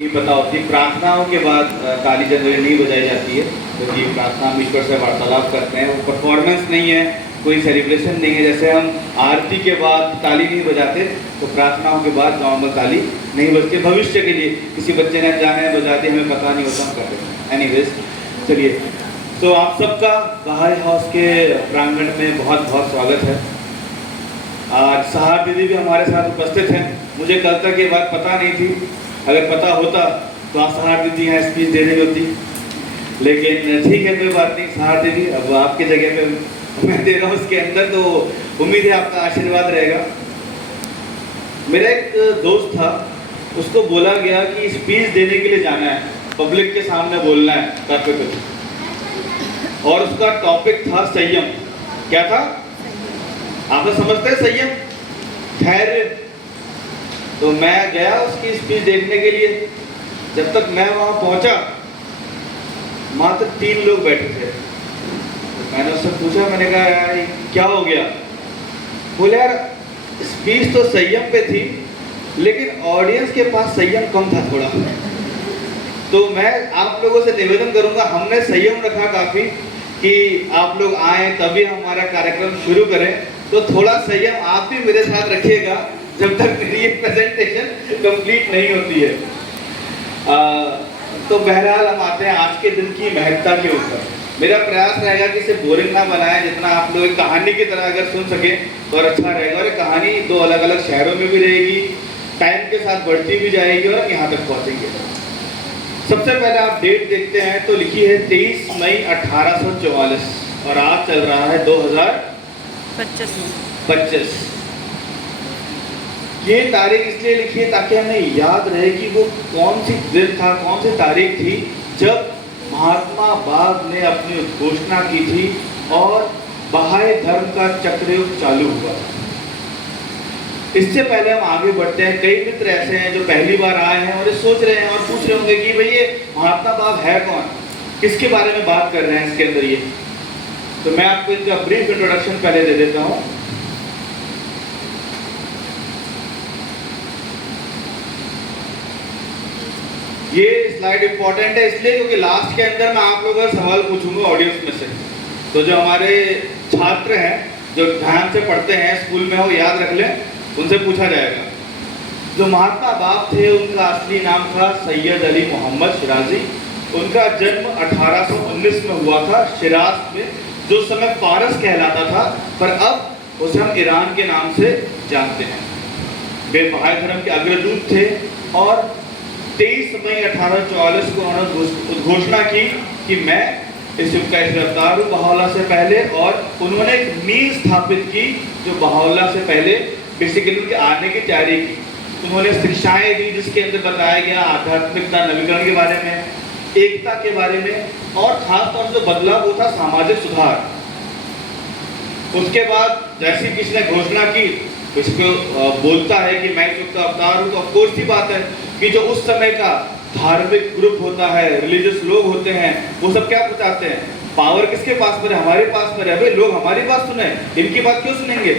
ये पता होती है प्रार्थनाओं के बाद ताली जनरली नहीं बजाई जाती है, क्योंकि प्रार्थना हम ईश्वर से वार्तालाप करते हैं। वो परफॉर्मेंस नहीं है, कोई सेलिब्रेशन नहीं है। जैसे हम आरती के बाद ताली नहीं बजाते, तो प्रार्थनाओं के बाद नॉर्मल ताली नहीं बजती। भविष्य के लिए किसी बच्चे ने जाने बजा दी, हमें पता नहीं होता, हम कर देते हैं। एनीवेज, चलिए, तो आप सबका बहाई हाउस के प्रांगण में बहुत बहुत स्वागत है। आज सहार दीदी भी हमारे साथ उपस्थित हैं। मुझे कल तक ये बात पता नहीं थी, अगर पता होता तो आप सहार दीदी यहाँ स्पीच दे रही होती, लेकिन ठीक है, कोई बात नहीं। सहार दीदी, अब आपकी जगह पे मैं दे रहा हूँ उसके अंदर, तो उम्मीद है आपका आशीर्वाद रहेगा। मेरा एक दोस्त था, उसको बोला गया कि स्पीच देने के लिए जाना है, पब्लिक के सामने बोलना है काफी कुछ, और उसका टॉपिक था संयम। क्या था? आप लोग समझते हैं संयम, धैर्य। तो मैं गया उसकी स्पीच देखने के लिए। जब तक मैं वहां पहुंचा, मात्र 3 लोग बैठे थे। तो मैंने उससे पूछा, मैंने कहा यार क्या हो गया? बोले यार स्पीच तो संयम पे थी, लेकिन ऑडियंस के पास संयम कम था थोड़ा। तो मैं आप लोगों से निवेदन करूंगा, हमने संयम रखा काफी कि आप लोग आए तभी हमारा कार्यक्रम शुरू करें, तो थोड़ा संयम आप भी मेरे साथ रखिएगा जब तक मेरी ये प्रेजेंटेशन कंप्लीट नहीं होती है। तो बहरहाल हम आते हैं आज के दिन की महत्ता के ऊपर। मेरा प्रयास रहेगा कि इसे बोरिंग ना बनाएं, जितना आप लोग एक कहानी की तरह अगर सुन सके तो और अच्छा रहेगा। और ये कहानी 2 अलग अलग शहरों में भी रहेगी, टाइम के साथ बढ़ती भी जाएगी और हम यहाँ तक पहुँचेंगे। सबसे पहले आप डेट देखते हैं तो लिखी है 23 मई 1844 और आज चल रहा है 2025। ये तारीख इसलिए लिखी है ताकि हमें याद रहे कि वो कौन सी दिन था, कौन सी तारीख थी जब महात्मा बाग ने अपनी घोषणा की थी और बहाई धर्म का चक्रयुग चालू हुआ। इससे पहले हम आगे बढ़ते हैं। कई मित्र ऐसे हैं जो पहली बार आए हैं और ये सोच रहे हैं और पूछ रहे होंगे कि भाई ये महात्मा बाग है कौन, किसके बारे में बात कर रहे हैं इसके अंदर ये। तो मैं आपको इनका ब्रीफ इंट्रोडक्शन पहले दे देता हूँ। ये स्लाइड इंपॉर्टेंट है इसलिए क्योंकि लास्ट के अंदर मैं आप लोगों का सवाल पूछूंगा ऑडियंस में से। तो जो हमारे छात्र हैं जो ध्यान से पढ़ते हैं, स्कूल में हो, याद रख लें, उनसे पूछा जाएगा। जो महात्मा बाग थे उनका असली नाम था सैयद अली मोहम्मद शिराजी। उनका जन्म 1819 में हुआ था शिराज में, जो समय फारस कहलाता था, पर अब उसे हम ईरान के नाम से जानते हैं। वे बहाई धर्म के अग्रदूत थे और 23 मई 1844 को उन्होंने घोषणा की कि मैं इस युग का गिरफ्तार हूँ बहाउल्लाह से पहले। और उन्होंने एक नींव स्थापित की जो बहाउल्लाह से पहले बेसिकली उनके आने की तैयारी की। उन्होंने शिक्षाएं दी जिसके अंदर बताया गया आध्यात्मिकता, नवीकरण के बारे में, एकता के बारे में, और खासतौर से जो बदलाव वो था सामाजिक सुधार। उसके बाद जैसी किसी ने घोषणा की, इसको बोलता है कि मैं इस युग का अवतार हूँ, तो ऑफकोर्स ही बात है कि जो उस समय का धार्मिक ग्रुप होता है, रिलीजियस लोग होते हैं, वो सब क्या चाहते हैं? पावर किसके पास में है? हमारे पास में है। भाई लोग हमारी बात सुने, इनकी बात क्यों सुनेंगे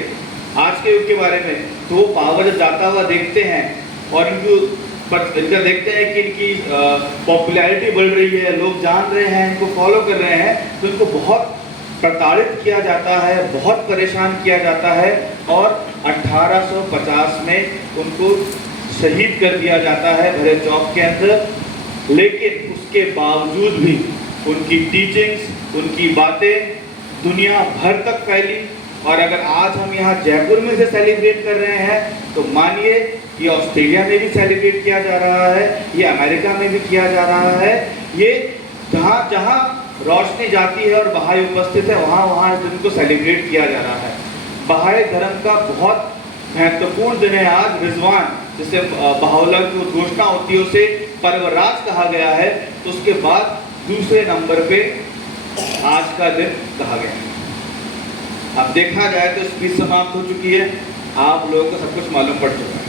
आज के युग के बारे में? तो वो पावर जाता हुआ देखते हैं और इनका देखते हैं कि इनकी पॉपुलैरिटी बढ़ रही है, लोग जान रहे हैं, इनको फॉलो कर रहे हैं, तो इनको बहुत प्रताड़ित किया जाता है, बहुत परेशान किया जाता है और 1850 में उनको शहीद कर दिया जाता है भरे चौक के अंदर। लेकिन उसके बावजूद भी उनकी टीचिंग्स, उनकी बातें दुनिया भर तक फैली। और अगर आज हम यहाँ जयपुर में से सेलिब्रेट कर रहे हैं तो मानिए ये ऑस्ट्रेलिया में भी सेलिब्रेट किया जा रहा है, ये अमेरिका में भी किया जा रहा है। ये जहाँ जहाँ रोशनी जाती है और बहाई उपस्थित है, वहाँ वहाँ इस दिन को सेलिब्रेट किया जा रहा है। बहाई धर्म का बहुत महत्वपूर्ण दिन है आज। रिजवान, जिसे बहाउल्लाह की घोषणा होती है, उसे परवराज कहा गया है। तो उसके बाद दूसरे नंबर पे आज का दिन कहा गया है। अब देखा जाए तो स्पीच समाप्त हो चुकी है, आप लोगों को सब कुछ मालूम पड़ चुका है,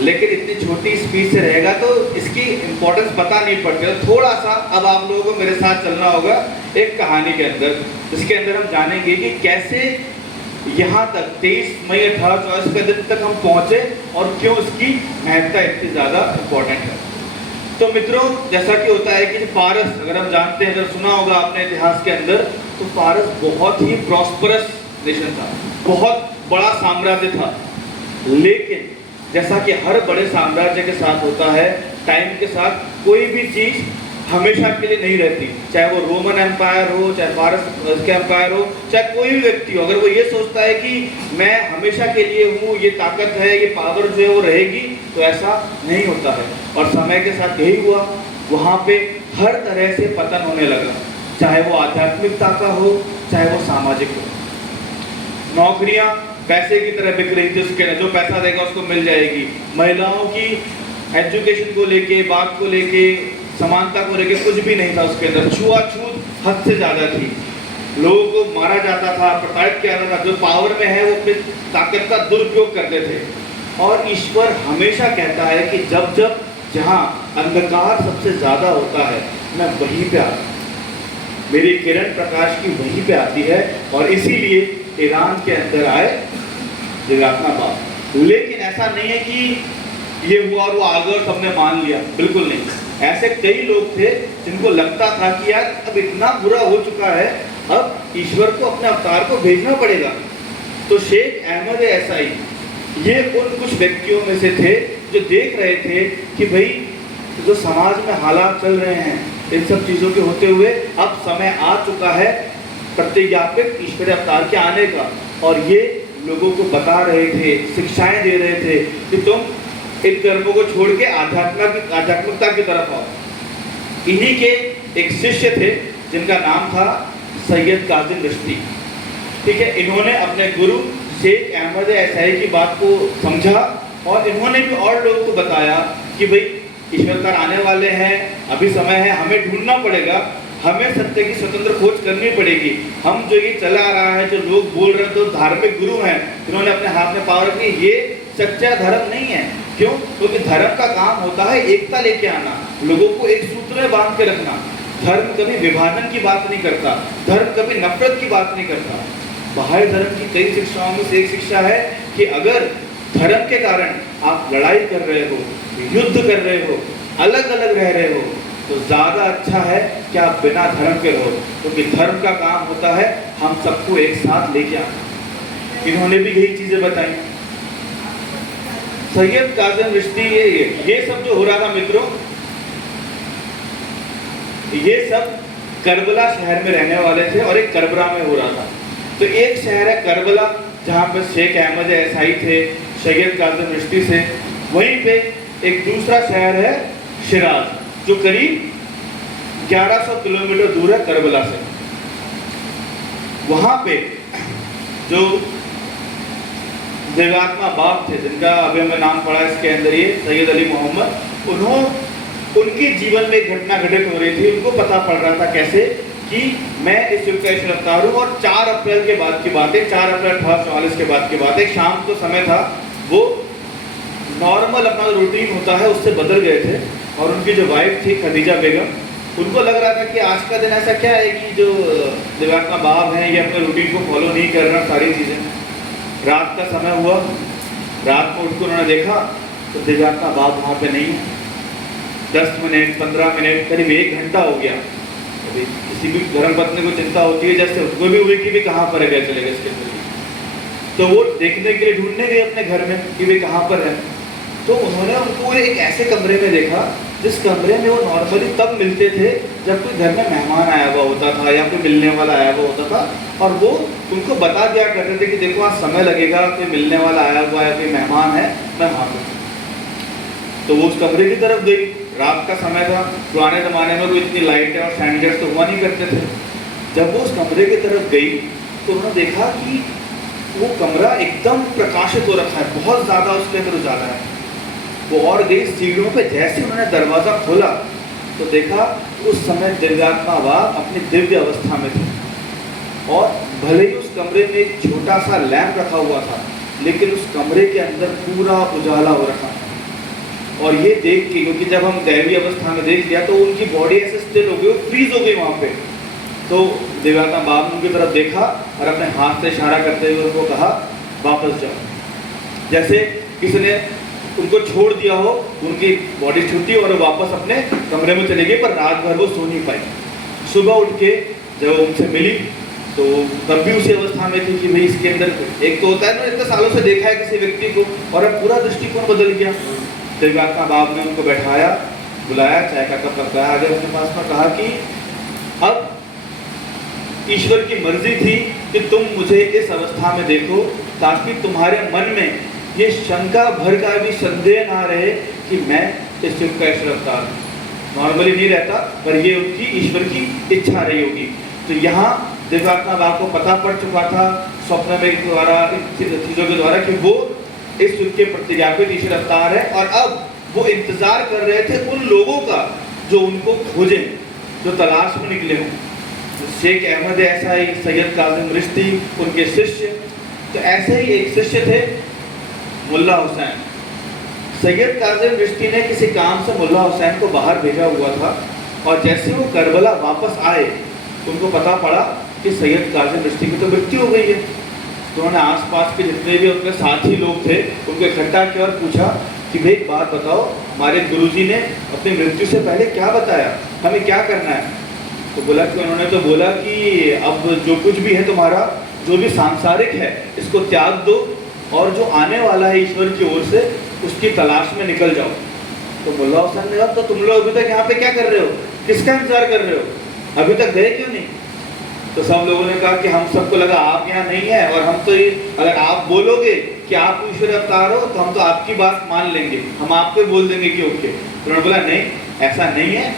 लेकिन इतनी छोटी स्पीच से रहेगा तो इसकी इंपॉर्टेंस पता नहीं पड़ती। तो थोड़ा सा अब आप लोगों को मेरे साथ चलना होगा एक कहानी के अंदर, जिसके अंदर हम जानेंगे कि कैसे यहाँ तक 23 मई 1844 के दिन तक हम पहुँचे और क्यों इसकी महत्ता इतनी ज़्यादा इम्पोर्टेंट है। तो मित्रों, जैसा कि होता है कि फारस, अगर हम जानते हैं, अगर सुना होगा आपने इतिहास के अंदर, तो फारस बहुत ही प्रॉस्परस नेशन था, बहुत बड़ा साम्राज्य था। लेकिन जैसा कि हर बड़े साम्राज्य के साथ होता है, टाइम के साथ कोई भी चीज हमेशा के लिए नहीं रहती। चाहे वो रोमन एम्पायर हो, चाहे फारस के एम्पायर हो, चाहे कोई भी व्यक्ति हो, अगर वो ये सोचता है कि मैं हमेशा के लिए हूँ, ये ताकत है, ये पावर जो है वो रहेगी, तो ऐसा नहीं होता है। और समय के साथ यही हुआ, वहाँ पे हर तरह से पतन होने लगा, चाहे वो आध्यात्मिकता का हो, चाहे वो सामाजिक हो। नौकरियां पैसे की तरह बिक रही थी, उसके जो पैसा देगा उसको मिल जाएगी। महिलाओं की एजुकेशन को लेके, बात को लेके, समानता को लेके कुछ भी नहीं था उसके अंदर। छुआछूत हद से ज्यादा थी, लोगों को मारा जाता था, प्रताड़ित किया जाता था। जो पावर में है वो अपनी ताकत का दुरुपयोग करते थे। और ईश्वर हमेशा कहता है कि जब जब जहाँ अंधकार सबसे ज्यादा होता है, मैं वहीं पे आता हूँ, मेरी किरण प्रकाश की वहीं पे आती है। और इसीलिए ईरान के अंदर आए दिव्यात्मा बाप। लेकिन ऐसा नहीं है कि ये हुआ और वो आ गए और सबने मान लिया, बिल्कुल नहीं। ऐसे कई लोग थे जिनको लगता था कि यार अब इतना बुरा हो चुका है, अब ईश्वर को अपने अवतार को भेजना पड़ेगा। तो शेख अहमद ऐसाई ये उन कुछ व्यक्तियों में से थे जो देख रहे थे कि भाई जो समाज में हालात चल रहे हैं, इन सब चीज़ों के होते हुए अब समय आ चुका है प्रत्यज्ञापित ईश्वरीय अवतार के आने का। और ये लोगों को बता रहे थे, शिक्षाएं दे रहे थे कि तुम इन कर्मों को छोड़ के आध्यात्मिकता की तरफ आओ। इन्हीं के एक शिष्य थे जिनका नाम था सैयद काजिम रिश्ती। ठीक है, इन्होंने अपने गुरु शेख अहमद ऐसाई की बात को समझा और इन्होंने भी और लोगों को बताया कि भाई ईश्वरकार आने वाले हैं, अभी समय है, हमें ढूंढना पड़ेगा, हमें सत्य की स्वतंत्र खोज करनी पड़ेगी। हम जो ये चला आ रहा है, जो लोग बोल रहे हैं, तो धार्मिक गुरु हैं, जिन्होंने अपने हाथ में पावर रखी, ये सच्चा धर्म नहीं है। क्यों? क्योंकि धर्म का काम होता है एकता लेके आना, लोगों को एक सूत्र में बांध के रखना। धर्म कभी विभाजन की बात नहीं करता, धर्म कभी नफरत की बात नहीं करता। बाह्य धर्म की कई शिक्षाओं में से एक शिक्षा है कि अगर धर्म के कारण आप लड़ाई कर रहे हो, युद्ध कर रहे हो, अलग अलग रह रहे हो, तो ज्यादा अच्छा है कि आप बिना धर्म के रहो, क्योंकि धर्म का काम होता है हम सबको एक साथ लेके आना। इन्होंने भी यही चीजें बताई। सैयद काजिम रिश्ती, ये सब जो हो रहा था मित्रों, ये सब करबला शहर में रहने वाले थे और एक करबला में हो रहा था। तो एक शहर है करबला जहाँ पे शेख अहमद ऐसाई थे, सैयद काजिम रिश्ती से। वहीं पे एक दूसरा शहर है शिराज, जो करीब 1100 किलोमीटर दूर है करबला से। वहां पे जो दिव्यात्मा बाप थे, जिनका अभी हमें नाम पड़ा इसके अंदर, ये सैयद अली मोहम्मद, उनके जीवन में एक घटना घटित हो रही थी। उनको पता पड़ रहा था कैसे कि मैं इस युग का ईश्वर अवतार हूँ। और 4 अप्रैल के बाद की बात है, 4 अप्रैल 1844 के बाद की बात है। शाम को समय था, वो नॉर्मल अपना रूटीन होता है उससे बदल गए थे। और उनकी जो वाइफ थी खदीजा बेगम, उनको लग रहा था कि आज का दिन ऐसा क्या है कि जो दिव्यात्मा बाप हैं ये अपने रूटीन को फॉलो नहीं कर रहा, सारी चीज़ें। रात का समय हुआ, रात को उनको उन्होंने देखा तो दिव्यात्मा बाप वहाँ पे नहीं है। 10 मिनट 15 मिनट करीब 1 घंटा हो गया। अभी किसी भी धर्मपत्नी को चिंता होती है, जैसे उनको भी हुई कि भी कहाँ पर है, गए चले गए इसके अंदर। तो वो देखने के लिए ढूंढने गए अपने घर में कि वे कहाँ पर है। तो उन्होंने उनको एक ऐसे कमरे में देखा जिस कमरे में वो नॉर्मली तब मिलते थे जब कोई घर में मेहमान आया हुआ होता था या कोई मिलने वाला आया हुआ होता था। और वो उनको बता दिया करते थे कि देखो आज समय लगेगा, कोई मिलने वाला आया हुआ है, कोई मेहमान है, मैं वहाँ पर। तो वो उस कमरे की तरफ गई। रात का समय था, पुराने ज़माने में कोई इतनी लाइटें और सैंडलाइट्स तो हुआ नहीं करते थे। जब वो उस कमरे की तरफ गई तो उन्होंने देखा कि वो कमरा एकदम प्रकाशित हो रखा है, बहुत ज़्यादा उसके अंदर उजाला है। वो और गई सीढ़ियों पे, जैसे उन्होंने दरवाज़ा खोला तो देखा उस समय दिव्यात्मा बाप अपनी दिव्य अवस्था में थे। और भले ही उस कमरे में एक छोटा सा लैंप रखा हुआ था, लेकिन उस कमरे के अंदर पूरा उजाला हो रखा था। और ये देख के, क्योंकि जब हम दैवीय अवस्था में देख लिया तो उनकी बॉडी ऐसे स्टिल हो गई, वो फ्रीज हो गई वहाँ पे। तो दिव्यात्मा बाप ने उनकी तरफ देखा और अपने हाथ से इशारा करते हुए उनको कहा वापस जाओ। जैसे किसी ने उनको छोड़ दिया हो, उनकी बॉडी छूटी और वापस अपने कमरे में चले गए, पर रात भर वो सो नहीं पाई। सुबह उठ के जब उनसे मिली तो तब भी उसी अवस्था में थी कि भाई इसके अंदर एक तो होता है ना, इतने सालों से देखा है किसी व्यक्ति को और अब पूरा दृष्टिकोण बदल गया। तो आपका बाप ने उनको बैठाया, बुलाया, चाय का कप रखवाया आगे अपने पास में, कहा कि अब ईश्वर की मर्जी थी कि तुम मुझे इस अवस्था में देखो ताकि तुम्हारे मन में ये शंका भर का भी संदेह ना रहे कि मैं इस युग का ईश्वर अवतार हूँ। नॉर्मली नहीं रहता, पर ये उनकी ईश्वर की इच्छा रही होगी। तो यहाँ दिव्यात्मा बाप को पता पड़ चुका था स्वप्न में द्वारा, चीजों के द्वारा, कि वो इस युग के प्रतिज्ञापित ईश्वर अवतार है। और अब वो इंतजार कर रहे थे उन लोगों का जो उनको खोजे, जो तलाश में निकले हों। शेख अहमद ऐसा ही, सैयद कासिम रिश्ती उनके शिष्य, तो ऐसे ही एक शिष्य थे मुल्ला हुसैन। सैयद कासिम रिश्ती ने किसी काम से मुल्ला हुसैन को बाहर भेजा हुआ था, और जैसे वो करबला वापस आए उनको पता पड़ा कि सैयद कासिम रिश्ती की तो मृत्यु हो गई है। तो उन्होंने आसपास के जितने भी उनके साथी लोग थे उनको इकट्ठा किया और पूछा कि भाई एक बात बताओ, हमारे गुरुजी ने अपनी मृत्यु से पहले क्या बताया, हमें क्या करना है? तो बोला कि उन्होंने तो बोला कि अब जो कुछ भी है तुम्हारा, जो भी सांसारिक है, इसको त्याग दो और जो आने वाला है ईश्वर की ओर से उसकी तलाश में निकल जाओ। तो मुल्ला हुसैन ने कहा तो तुम लोग अभी तक यहाँ पे क्या कर रहे हो, किसका इंतजार कर रहे हो, अभी तक गए क्यों नहीं? तो सब लोगों ने कहा कि हम सबको लगा आप यहाँ नहीं है, और हम तो ये, अगर आप बोलोगे कि आप ईश्वर अवतार हो तो हम तो आपकी बात मान लेंगे, हम आपको बोल देंगे कि ओके। तो उन्होंने बोला नहीं, ऐसा नहीं है,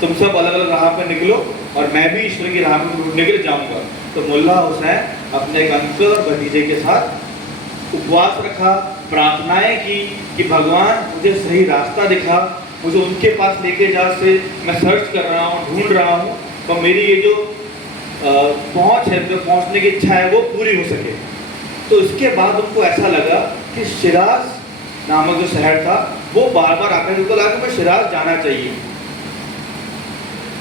तुम सब अलग अलग राह पर निकलो और मैं भी ईश्वर की राह पर ढूंढने के लिए जाऊँगा। तो मुल्ला हुसैन अपने एक अंकल और भतीजे के साथ उपवास रखा, प्रार्थनाएं की कि भगवान मुझे सही रास्ता दिखा, मुझे उनके पास लेके जा, से मैं सर्च कर रहा हूँ, ढूंढ रहा हूँ, तो मेरी ये जो पहुँच है, जो पहुँचने की इच्छा है वो पूरी हो सके। तो इसके बाद उनको ऐसा लगा कि शिराज नामक जो शहर था वो बार बार आकर उनको लगा कि मैं शिराज जाना चाहिए।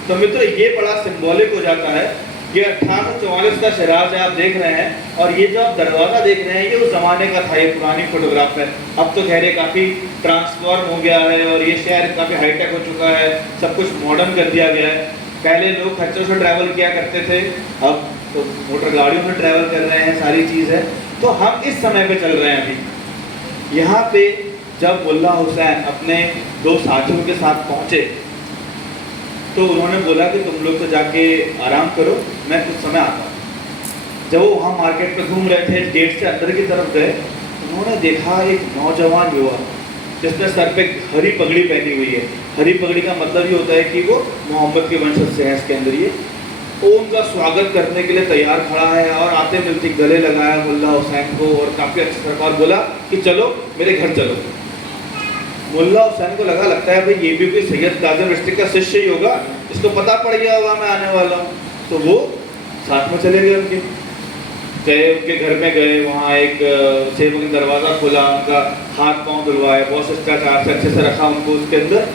तो मित्र ये बड़ा सिंबॉलिक हो जाता है। ये 1844 का शिराज है आप देख रहे हैं, और ये जो आप दरवाज़ा देख रहे हैं ये उस ज़माने का था, ये पुरानी फोटोग्राफ है। अब तो खैर काफ़ी ट्रांसफॉर्म हो गया है और ये शहर काफ़ी हाईटेक हो चुका है, सब कुछ मॉडर्न कर दिया गया है। पहले लोग खच्चरों से ट्रैवल किया करते थे, अब तो मोटर गाड़ियों में ट्रैवल कर रहे हैं, सारी चीज़ है। तो हम इस समय पे चल रहे हैं अभी। यहाँ पे जब मुल्ला हुसैन अपने दो साथियों के साथ पहुँचे तो उन्होंने बोला कि तुम लोग तो जाके आराम करो, मैं कुछ समय आता हूँ। जब वो वहाँ मार्केट में घूम रहे थे, गेट से अंदर की तरफ गए, उन्होंने देखा एक नौजवान युवक जिसने सर पे हरी पगड़ी पहनी हुई है। हरी पगड़ी का मतलब ये होता है कि वो मोहम्मद के वंशज से है इसके अंदर। ये वो उनका स्वागत करने के लिए तैयार खड़ा है, और आते मिलते गले लगाया मुल्ला हुसैन को और काफ़ी अच्छा सरकार बोला कि चलो मेरे घर चलो। मुल्ला हुसैन को लगता है भाई ये भी कोई सैयद कासिम रिश्ती का शिष्य ही होगा, इसको पता पड़ गया होगा मैं आने वाला हूँ। तो वो साथ में चले गए, उनके घर में गए, वहाँ एक सेवक ने दरवाज़ा खोला, उनका हाथ पांव धुलवाया, बहुत शिष्टाचार से अच्छे से रखा उनको उसके अंदर।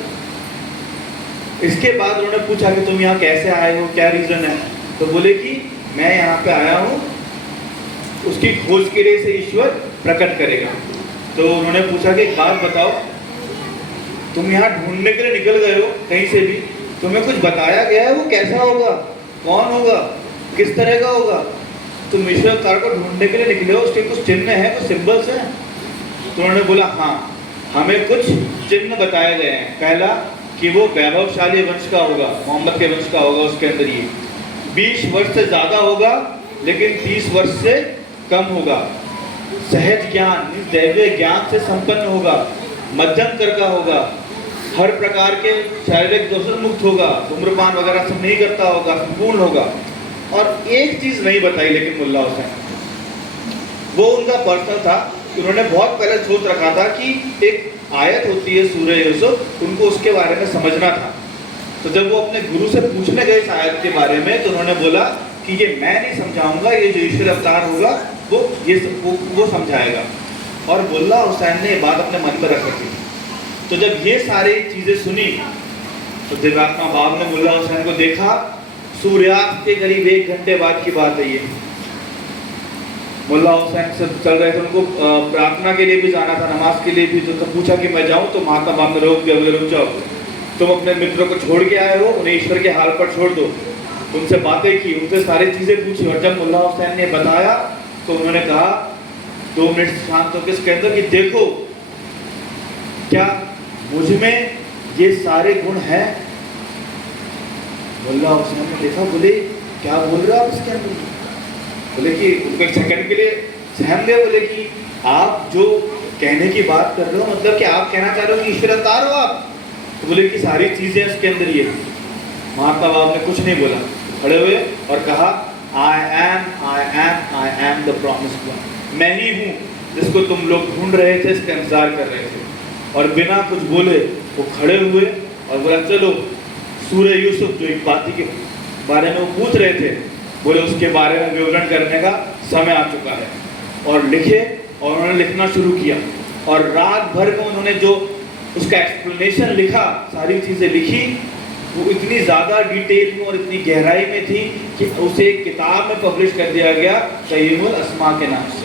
इसके बाद उन्होंने पूछा कि तुम यहाँ कैसे आए हो, क्या रीज़न है? तो बोले कि मैं यहाँ पे आया हूँ उसकी खोज के लिए से ईश्वर प्रकट करेगा। तो उन्होंने पूछा कि एक बात बताओ, तुम यहाँ ढूंढने के लिए निकल गए हो कहीं से भी, तुम्हें कुछ बताया गया है वो कैसा होगा, कौन होगा, किस तरह का होगा? तुम ईश्वर अवतार को ढूंढने के लिए निकले हो, उसके कुछ चिन्ह हैं, कुछ सिंबल्स हैं? तो उन्होंने बोला हाँ, हमें कुछ चिन्ह बताए गए हैं। पहला कि वो वैभवशाली वंश का होगा, मोहम्मद के वंश का होगा, उसके अंदर ये 20 वर्ष से ज़्यादा होगा लेकिन 30 वर्ष से कम होगा, सहज ज्ञान दैवीय ज्ञान से संपन्न होगा, मध्यम कर का होगा, हर प्रकार के शारीरिक दोषों से मुक्त होगा, धूम्रपान वगैरह सब नहीं करता होगा, संपूर्ण होगा। और एक चीज़ नहीं बताई लेकिन मुल्ला हुसैन, वो उनका पर्सनल था। उन्होंने बहुत पहले सोच रखा था कि एक आयत होती है सूरह यूसुफ, उनको उसके बारे में समझना था। तो जब वो अपने गुरु से पूछने गए इस आयत के बारे में तो उन्होंने बोला कि ये मैं नहीं समझाऊंगा, ये जो ईश्वर अवतार होगा वो समझाएगा। और मुल्ला हुसैन ने ये बात अपने मन पर रख रखी। तो जब ये सारी चीज़ें सुनी तो दिव्यात्मा बाप ने मुल्ला हुसैन को देखा, सूर्यास्त के करीब 1 घंटे बाद की बात है ये। मुल्ला हुसैन से चल रहे थे, उनको प्रार्थना के लिए भी जाना था, नमाज के लिए भी, तो पूछा कि मैं जाऊं, तो महात्मा बाप ने रोक दिया, बोले रुक जाओ, तुम अपने मित्रों को छोड़ के आए हो, उन्हें ईश्वर के हाल पर छोड़ दो। उनसे बातें की, उनसे सारी चीज़ें पूछी, और जब मुल्ला हुसैन ने बताया तो उन्होंने कहा 2 मिनट शांत होकर इसके अंदर कि देखो क्या मुझ में ये सारे गुण हैं। मुल्ला हुसैन ने देखा, बोले क्या बोल रहे हो आप इसके अंदर? बोले कि उनको एक सेकंड के लिए सहम गए, बोले कि आप जो कहने की बात कर रहे हो, मतलब कि आप कहना चाह रहे हो कि ईश्वर अवतार हो आप? तो बोले कि सारी चीजें उसके अंदर ये। महात्मा बाप ने कुछ नहीं बोला, खड़े हुए और कहा I am the promised one, मैं ही हूँ जिसको तुम लोग ढूंढ रहे थे, इसका इंतजार कर रहे थे। और बिना कुछ बोले वो खड़े हुए और बोला चलो सूरह यूसुफ जो एक बाती के बारे में वो पूछ रहे थे, बोले उसके बारे में विवरण करने का समय आ चुका है। और लिखे, और उन्होंने लिखना शुरू किया, और रात भर में उन्होंने जो उसका एक्सप्लेनेशन लिखा, सारी चीज़ें लिखी, वो इतनी ज़्यादा डिटेल में और इतनी गहराई में थी कि उसे एक किताब में पब्लिश कर दिया गया तय्यमुल अस्मा के नाम से।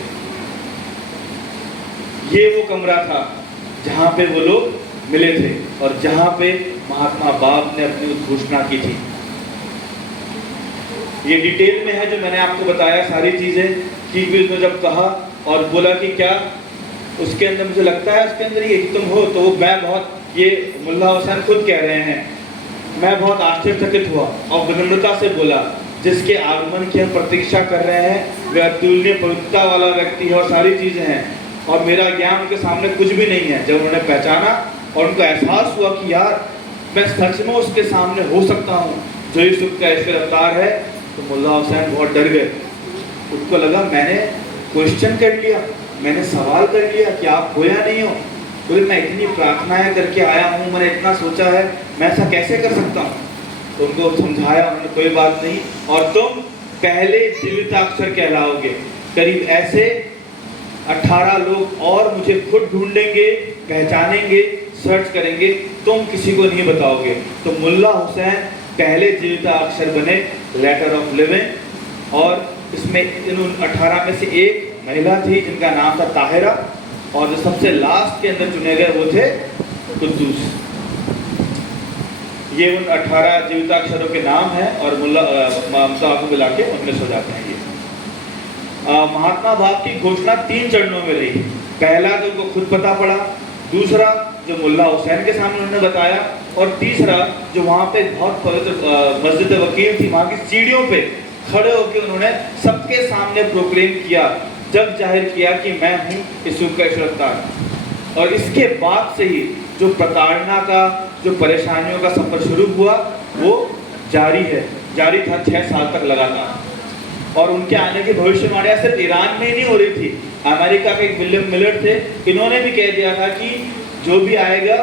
ये वो कमरा था जहाँ पे वो लोग मिले थे और जहाँ पे महात्मा बाप ने अपनी घोषणा की थी। ये डिटेल में है जो मैंने आपको बताया सारी चीज़ें कि भी उसने जब कहा और बोला कि क्या उसके अंदर मुझे लगता है उसके अंदर ये तुम हो, तो मैं बहुत, ये मुल्ला हुसैन खुद कह रहे हैं, मैं बहुत आश्चर्यचकित हुआ और विनम्रता से बोला जिसके आगमन की हम प्रतीक्षा कर रहे हैं वह अतुलनीय पवित्रता वाला व्यक्ति है और सारी चीज़ें हैं और मेरा ज्ञान उनके सामने कुछ भी नहीं है। जब उन्होंने पहचाना और उनको एहसास हुआ कि यार मैं सच में उसके सामने हो सकता हूँ जो यूसुफ का ईश्वर अवतार है, तो मुल्ला हुसैन बहुत डर गए। उनको लगा मैंने क्वेश्चन कर लिया, मैंने सवाल कर लिया कि आप हो या नहीं हो। बोले मैं इतनी प्रार्थनाएं करके आया हूँ, मैंने इतना सोचा है, मैं ऐसा कैसे कर सकता हूँ? तो उनको समझाया उन्होंने, कोई बात नहीं, और तुम पहले जीविताक्षर कहलाओगे। करीब ऐसे 18 लोग और मुझे खुद ढूंढेंगे, पहचानेंगे, सर्च करेंगे, तुम किसी को नहीं बताओगे। तो मुल्ला हुसैन पहले जीविताक्षर बने, लेटर ऑफ लिविंग। और इसमें इन 18 में से एक महिला थी जिनका नाम था ताहिरा, और जो सबसे लास्ट के अंदर चुने गए वो थे कुद्दूस। ये उन 18 जीविताक्षरों के नाम हैं और मुल्ला ममता को मिला के 19 हो जाते हैं। ये महात्मा बाप की घोषणा 3 चरणों में रही। पहला जो उनको खुद पता पड़ा, दूसरा जो मुल्ला हुसैन के सामने उन्होंने बताया, और तीसरा जो वहाँ पे बहुत पवित्र मस्जिद वकील थी, वहाँ की सीढ़ियों पे खड़े होकर उन्होंने सबके सामने प्रोक्लेम किया, जब जाहिर किया कि मैं हूँ यूसुफ का ईश्वर अवतार। और इसके बाद से ही जो प्रताड़ना का, जो परेशानियों का सफर शुरू हुआ वो जारी था 6 साल तक लगातार। और उनके आने की भविष्यवाणियां सिर्फ ईरान में ही नहीं हो रही थी, अमेरिका के एक विलियम मिलर थे, इन्होंने भी कह दिया था कि जो भी आएगा,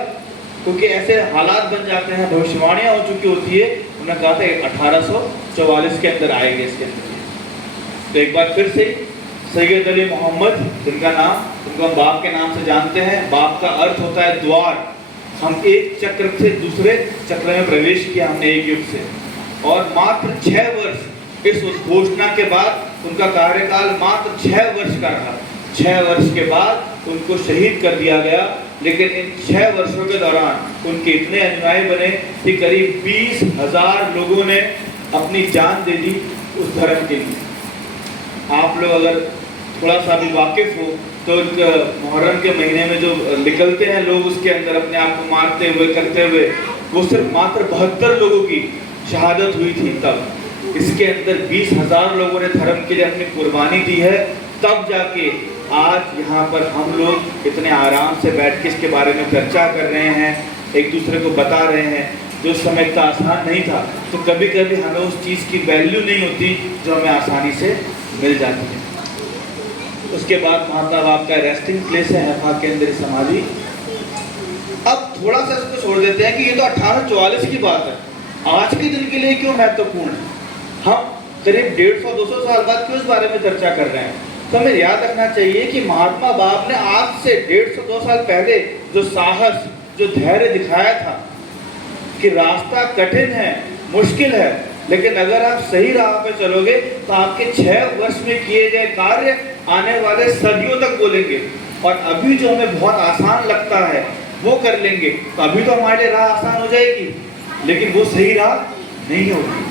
क्योंकि ऐसे हालात बन जाते हैं, भविष्यवाणियां हो चुकी होती है, उन्होंने कहा था 1844 के अंदर आएंगे इसके अंदर। तो एक बार फिर से सैयद अली मोहम्मद, जिनका हम बाप के नाम से जानते हैं, बाप का अर्थ होता है द्वार। हम एक चक्र से दूसरे चक्र में प्रवेश किया हमने एक युग से, और मात्र 6 वर्ष इस उद्घोषणा के बाद उनका कार्यकाल मात्र 6 वर्ष का रहा। 6 वर्ष के बाद उनको शहीद कर दिया गया, लेकिन इन 6 वर्षों के दौरान उनके इतने अनुयायी बने कि करीब 20,000 लोगों ने अपनी जान दे दी उस धर्म के लिए। आप लोग अगर थोड़ा सा भी वाकिफ हो तो मुहर्रम के महीने में जो निकलते हैं लोग, उसके अंदर अपने आप को मारते हुए करते हुए, वो सिर्फ मात्र 72 लोगों की शहादत हुई थी तब। इसके अंदर 20,000 लोगों ने धर्म के लिए अपनी कुर्बानी दी है, तब जाके आज यहाँ पर हम लोग इतने आराम से बैठ के इसके बारे में चर्चा कर रहे हैं, एक दूसरे को बता रहे हैं। जो समय इतना आसान नहीं था, तो कभी कभी हमें उस चीज़ की वैल्यू नहीं होती जो हमें आसानी से मिल जाती है। उसके बाद महात्मा बाप का रेस्टिंग प्लेस है हैफा के अंदर समाधि। अब थोड़ा सा इसको छोड़ देते हैं कि ये तो 1844 की बात है, आज के दिन के लिए क्यों महत्वपूर्ण है? हम करीब 150-200 साल बाद क्यों इस बारे में चर्चा कर रहे हैं? तो हमें याद रखना चाहिए कि महात्मा बाप ने आज से 150-2 साल पहले जो साहस, जो धैर्य दिखाया था कि रास्ता कठिन है, मुश्किल है, लेकिन अगर आप सही राह पे चलोगे तो आपके 6 वर्ष में किए गए कार्य आने वाले सदियों तक बोलेंगे। और अभी जो हमें बहुत आसान लगता है वो कर लेंगे तो अभी तो हमारे लिए राह आसान हो जाएगी, लेकिन वो सही राह नहीं होगी।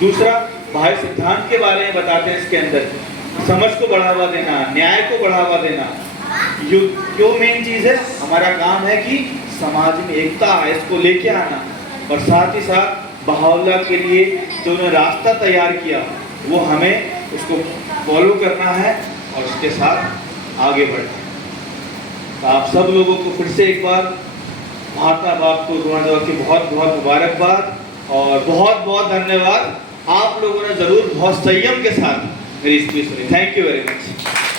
दूसरा, भाई सिद्धांत के बारे में बताते हैं इसके अंदर, समझ को बढ़ावा देना, न्याय को बढ़ावा देना। क्यों मेन चीज है, हमारा काम है कि समाज में एकता है, इसको लेके आना। और साथ ही साथ बहावला के लिए जो उन्होंने रास्ता तैयार किया वो हमें उसको फॉलो करना है और उसके साथ आगे बढ़ना है। तो आप सब लोगों को फिर से एक बार महात्मा बाप को 2000 की बहुत बहुत मुबारकबाद और बहुत बहुत धन्यवाद। आप लोगों ने जरूर बहुत संयम के साथ मेरी स्पीच सुनी। Thank you very much.